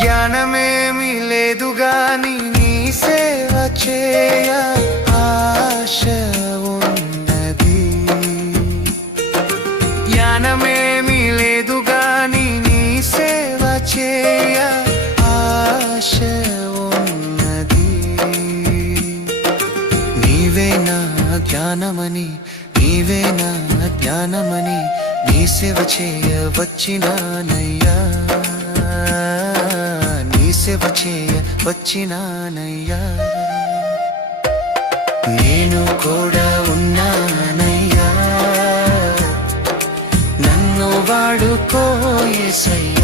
జ్ఞానమేమి లేదు గాని నీ సేవ చేయ ఆశ ఉన్నది. జ్ఞానమేమి లేదు గాని నీ సేవ చేయ ఆశ ఉన్నది. నీవే నా జ్ఞానమని, నీవే నా జ్ఞానమని నీ సేవ చేయ వచ్చినానయ్యా, నీ సేవ చేయ వచ్చినానయ్యా. నేను కూడా ఉన్నానయ్యా, నన్ను వాడుకో యేసయ్యా.